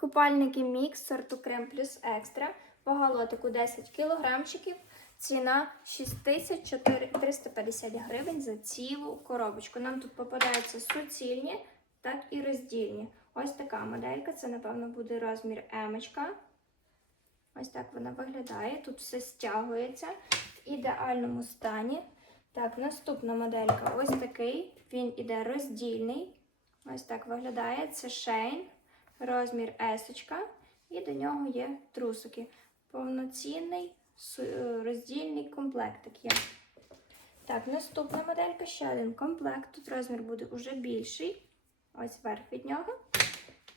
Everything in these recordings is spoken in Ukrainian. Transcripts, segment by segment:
Купальники мікс сорту крем плюс екстра. Вага лотику 10 кілограмчиків. Ціна 6350 гривень за цілу коробочку. Нам тут попадаються суцільні, так і роздільні. Ось така моделька. Це, напевно, буде розмір емочка. Ось так вона виглядає. Тут все стягується в ідеальному стані. Так, наступна моделька ось такий. Він іде роздільний. Ось так виглядає. Це шейн, розмір есочка. І до нього є трусики. Повноцінний е, роздільний комплектик є. Так, наступна моделька, ще один комплект. Тут розмір буде уже більший. Ось верх від нього.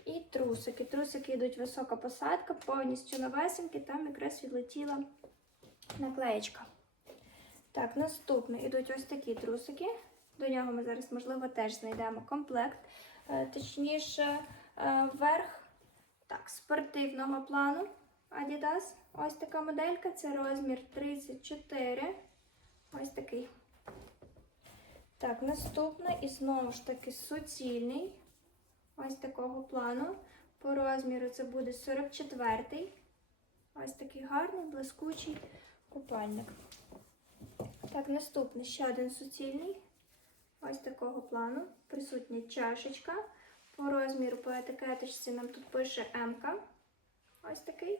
І трусики. Трусики йдуть висока посадка, повністю новесенькі, там якраз відлетіла наклеєчка. Так, наступне йдуть ось такі трусики. До нього ми зараз, можливо, теж знайдемо комплект. Е, Точніше, верх так, спортивного плану Adidas. Ось така моделька, це розмір 34. Ось такий. Так, наступне і знову ж таки суцільний. Ось такого плану. По розміру це буде 44-й. Ось такий гарний, блискучий купальник. Так, наступний ще один суцільний. Ось такого плану. Присутня чашечка. По розміру, по етикеточці нам тут пише М-ка. Ось такий.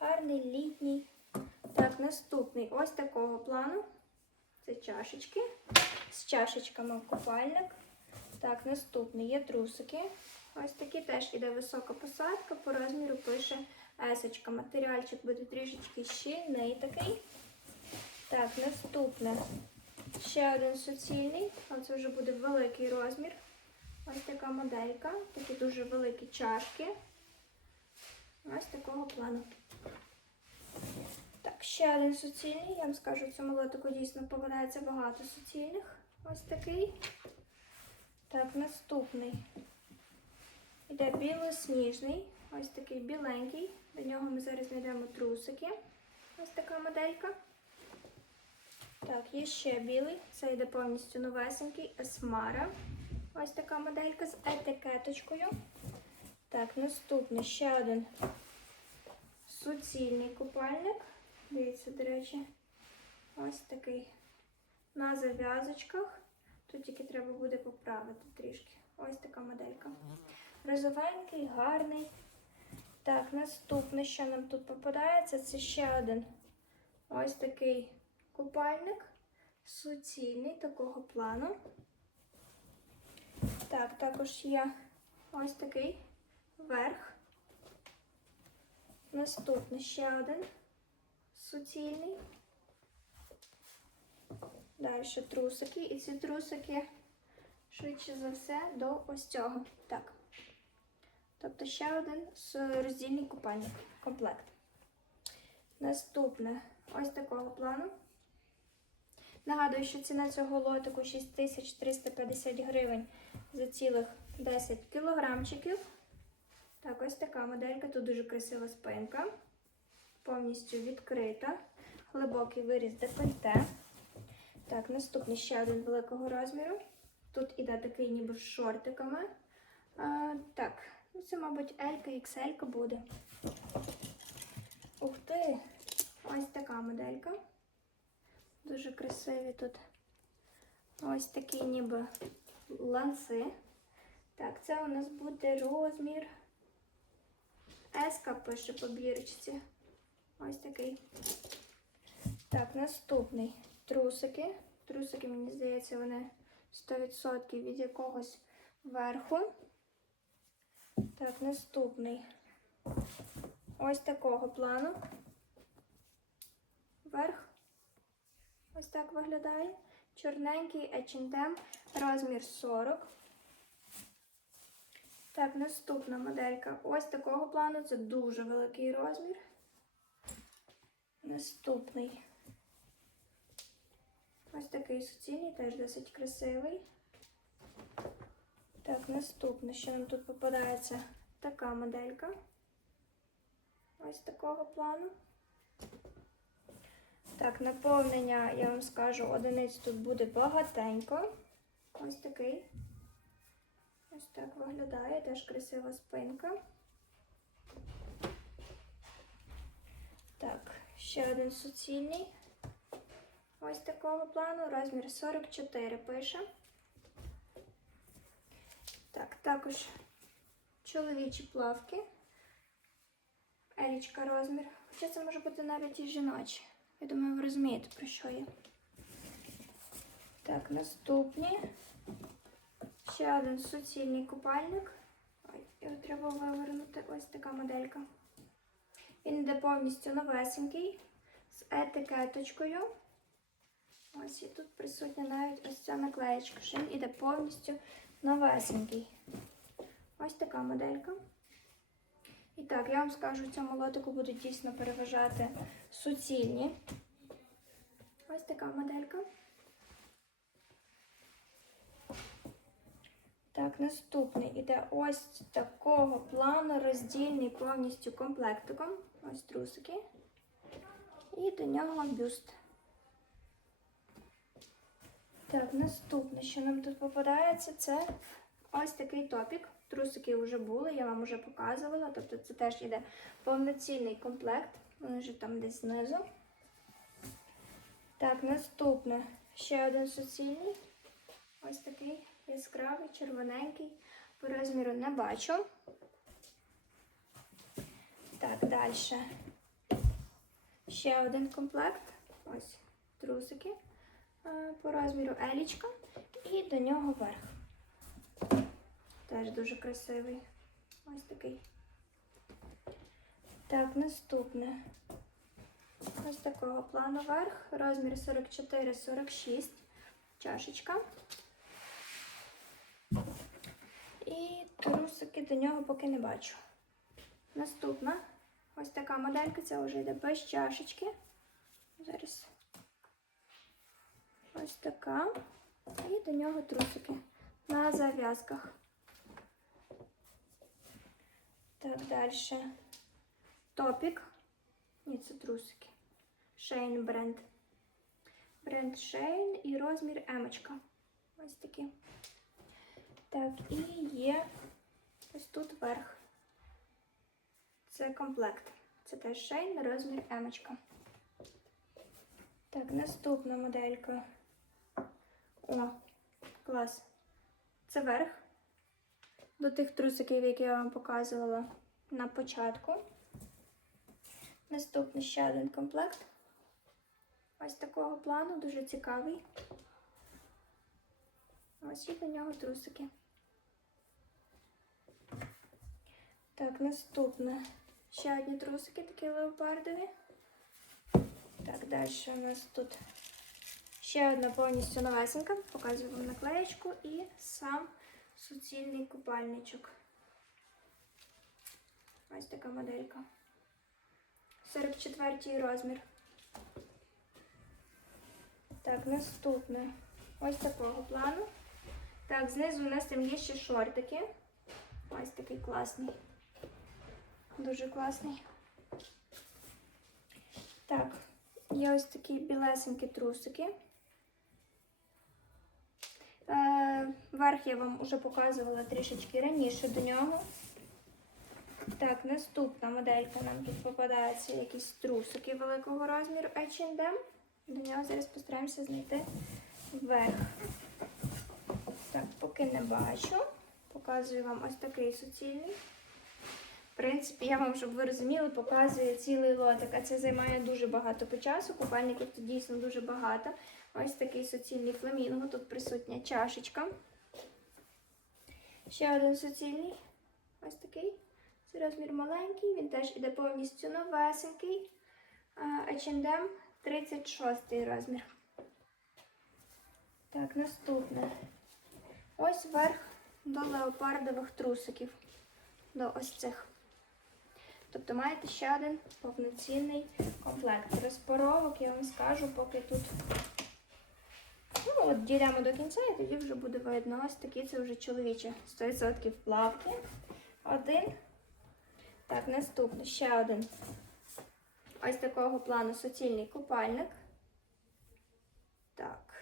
Гарний літній. Так, наступний ось такого плану. Це чашечки. З чашечками купальник. Так, наступний є трусики. Ось такі теж іде висока посадка. По розміру пише есочка. Матеріальчик буде трішечки щільний такий. Так, наступне. Ще один суцільний. А це вже буде великий розмір. Ось така моделька. Такі дуже великі чашки. Ось такого плану. Так, ще один суцільний. Я вам скажу, в цьому лотику дійсно попадається багато суцільних. Ось такий. Так, наступний. Іде білосніжний. Ось такий біленький. До нього ми зараз знайдемо трусики. Ось така моделька. Так, є ще білий. Це йде повністю новесенький. Есмара. Ось така моделька з етикеточкою. Так, наступний ще один суцільний купальник. Дивіться, до речі, ось такий на зав'язочках. Тут тільки треба буде поправити трішки. Ось така моделька. Розовенький, гарний. Так, наступне, що нам тут попадається, це ще один ось такий купальник. Суцільний такого плану. Так, також є ось такий верх. Наступний ще один суцільний. Далі трусики. І ці трусики швидше за все до ось цього. Так. Тобто ще один роздільний купальник. Комплект. Наступне ось такого плану. Нагадую, що ціна цього лотику 6350 гривень за цілих 10 кілограмчиків. Так, ось така моделька. Тут дуже красива спинка. Повністю відкрита. Глибокий виріз декольте. Так, наступний ще один великого розміру. Тут іде такий ніби з шортиками. А, так, ну це, мабуть, L, XL буде. Ух ти! Ось така моделька. Дуже красиві тут. Ось такі ніби ланци. Так, це у нас буде розмір. Еска пише по бірочці. Ось такий. Так, наступний трусики. Трусики, мені здається, вони 100% від якогось верху. Так, наступний. Ось такого плану. Верх. Ось так виглядає. Чорненький H&M, розмір 40. Так, наступна моделька. Ось такого плану. Це дуже великий розмір. Наступний. Ось такий суцільний, теж досить красивий. Так, наступне, що нам тут попадається така моделька. Ось такого плану. Так, наповнення, я вам скажу, одиниць тут буде багатенько. Ось такий. Ось так виглядає, теж красива спинка. Так, ще один суцільний. Ось такого плану. Розмір 44 пише. Так, також чоловічі плавки. Елічка розмір. Хоча це може бути навіть і жіночі. Я думаю, ви розумієте, про що я. Так, наступні. Ще один суцільний купальник. Ой, його треба вивернути. Ось така моделька. Він йде повністю новесенький, з етикеточкою. Ось і тут присутня навіть ось ця наклеєчка, що він іде повністю новесенький. Ось така моделька. І так, я вам скажу, цьому лотику будуть дійсно переважати суцільні. Ось така моделька. Так, наступний іде ось такого плану, роздільний повністю комплектиком. Ось трусики. І до нього бюст. Так, наступне, що нам тут попадається, це ось такий топік. Трусики вже були, я вам вже показувала. Тобто це теж іде повноцінний комплект. Вони вже там десь знизу. Так, наступне ще один суцільний. Ось такий яскравий, червоненький. По розміру не бачу. Так, далі. Ще один комплект. Ось трусики. Е, По розміру елічка. І до нього верх. Теж дуже красивий. Ось такий. Так, наступне. Ось такого плану верх. Розмір 44-46. Чашечка. І трусики до нього поки не бачу. Наступна. Ось така моделька, це вже йде без чашечки. Зараз. Ось така. І до нього трусики на зав'язках. Так, далі. Топік. Ні, це трусики. Шейн бренд. Бренд Шейн і розмір емочка. Ось такі. Так, і є ось тут верх. Це комплект. Це теж шейн, розмір емочка. Так, наступна моделька. О, клас. Це верх. До тих трусиків, які я вам показувала на початку. Наступний ще один комплект. Ось такого плану, дуже цікавий. Ось і до нього трусики. Так, наступне. Ще одні трусики такі леопардові. Так, далі у нас тут ще одна повністю новесенька. Показую вам наклеєчку і сам суцільний купальничок. Ось така моделька. 44 розмір. Так, наступне. Ось такого плану. Так, знизу у нас там є ще шортики. Ось такий класний. Дуже класний. Так, є ось такі білесенькі трусики. Е, верх я вам вже показувала трішечки раніше до нього. Так, наступна моделька нам тут попадаються якісь трусики великого розміру H&M. До нього зараз постараємося знайти верх. Так, поки не бачу. Показую вам ось такий суцільний. В принципі, я вам, щоб ви розуміли, показую цілий лотик, а це займає дуже багато по часу. Купальників тут дійсно дуже багато. Ось такий суцільний фламінго. Тут присутня чашечка. Ще один суцільний. Ось такий. Це розмір маленький, він теж іде повністю новесенький. H&M 36 розмір. Так, наступне. Ось верх до леопардових трусиків. До ось цих. Тобто маєте ще один повноцінний комплект. Розпоровок я вам скажу, поки тут. Ну, от дійдемо до кінця, і тоді вже буде видно. Ось такі це вже чоловічі. 100% плавки. Один. Так, наступний. Ще один. Ось такого плану суцільний купальник. Так.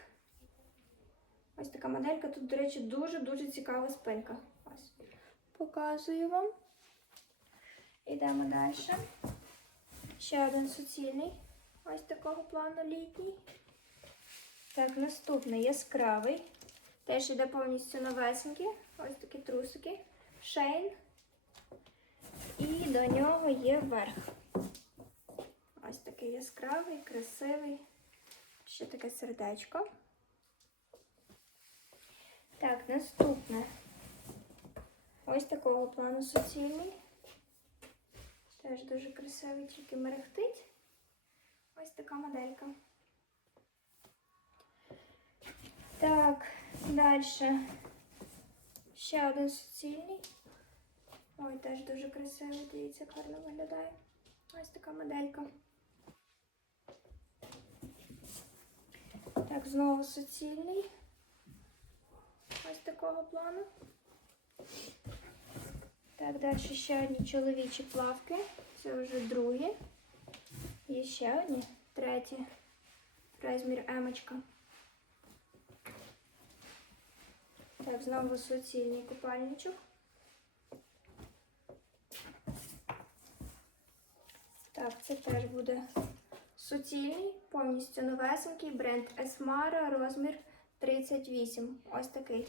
Ось така моделька. Тут, до речі, дуже-дуже цікава спинка. Ось. Показую вам. Ідемо далі. Ще один суцільний. Ось такого плану літній. Так, наступний яскравий. Теж іде повністю новесенький. Ось такі трусики. Шейн. І до нього є верх. Ось такий яскравий, красивий. Ще таке сердечко. Так, наступне. Ось такого плану суцільний. Теж дуже красивий, тільки мерехтить. Ось така моделька. Так, далі. Ще один суцільний. Ой, теж дуже красивий, дивіться, як гарно виглядає. Ось така моделька. Так, знову суцільний. Ось такого плану. Так, далі ще одні чоловічі плавки. Це вже другі. Є ще одні. Треті. Розмір емочка. Так, знову суцільний купальничок. Так, це теж буде суцільний, повністю новесенький бренд Esmara, розмір 38. Ось такий.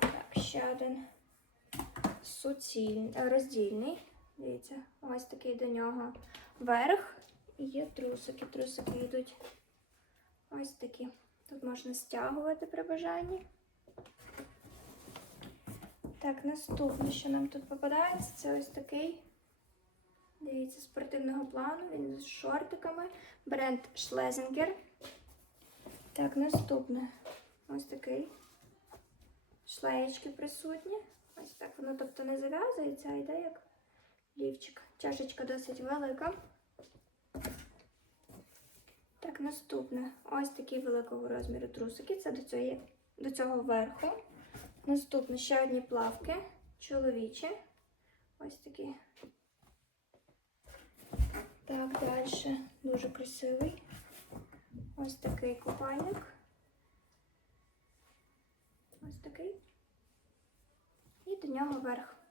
Так, ще один суцільний, е, роздільний. Дивіться, ось такий до нього верх. І є трусики. Трусики йдуть ось такі. Тут можна стягувати при бажанні. Так, наступне, що нам тут попадається, це ось такий. Дивіться, спортивного плану. Він з шортиками. Бренд Schlesinger. Так, наступне. Ось такий. Шлеєчки присутні. Ось так воно, тобто не зав'язується, а йде як лівчик. Чашечка досить велика. Так, наступне. Ось такі великого розміру трусики. Це до цього, до цього верху. Наступне ще одні плавки. Чоловічі. Ось такі. Так, далі. Дуже красивий. Ось такий купальник. Ось такий. І до нього верх.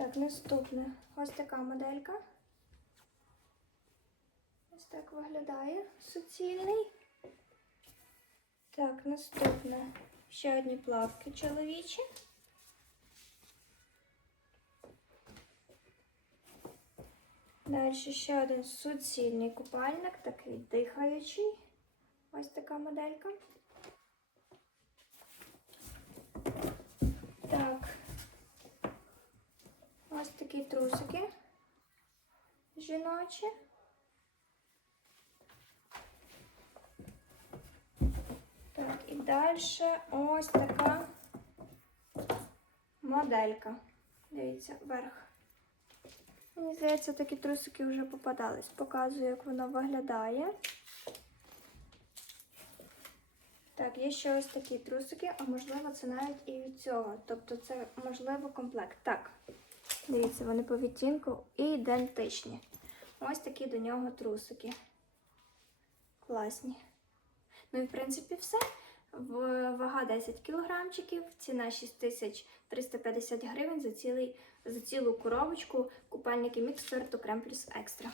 Так, наступне. Ось така моделька. Ось так виглядає суцільний. Так, наступне. Ще одні плавки чоловічі. Далі ще один суцільний купальник, такий дихаючий. Ось така моделька. Так. Ось такі трусики жіночі. Так, і далі ось така моделька. Дивіться, верх. Мені здається, такі трусики вже попадались. Показую, як воно виглядає. Так, є ще ось такі трусики, а можливо, це навіть і від цього. Тобто це, можливо, комплект. Так, дивіться, вони по відтінку ідентичні. Ось такі до нього трусики. Класні. Ну і в принципі все. Вага 10 кілограмчиків, ціна 6350 гривень за, цілий, за цілу коробочку купальники Мікс Ферту Крем Плюс Екстра.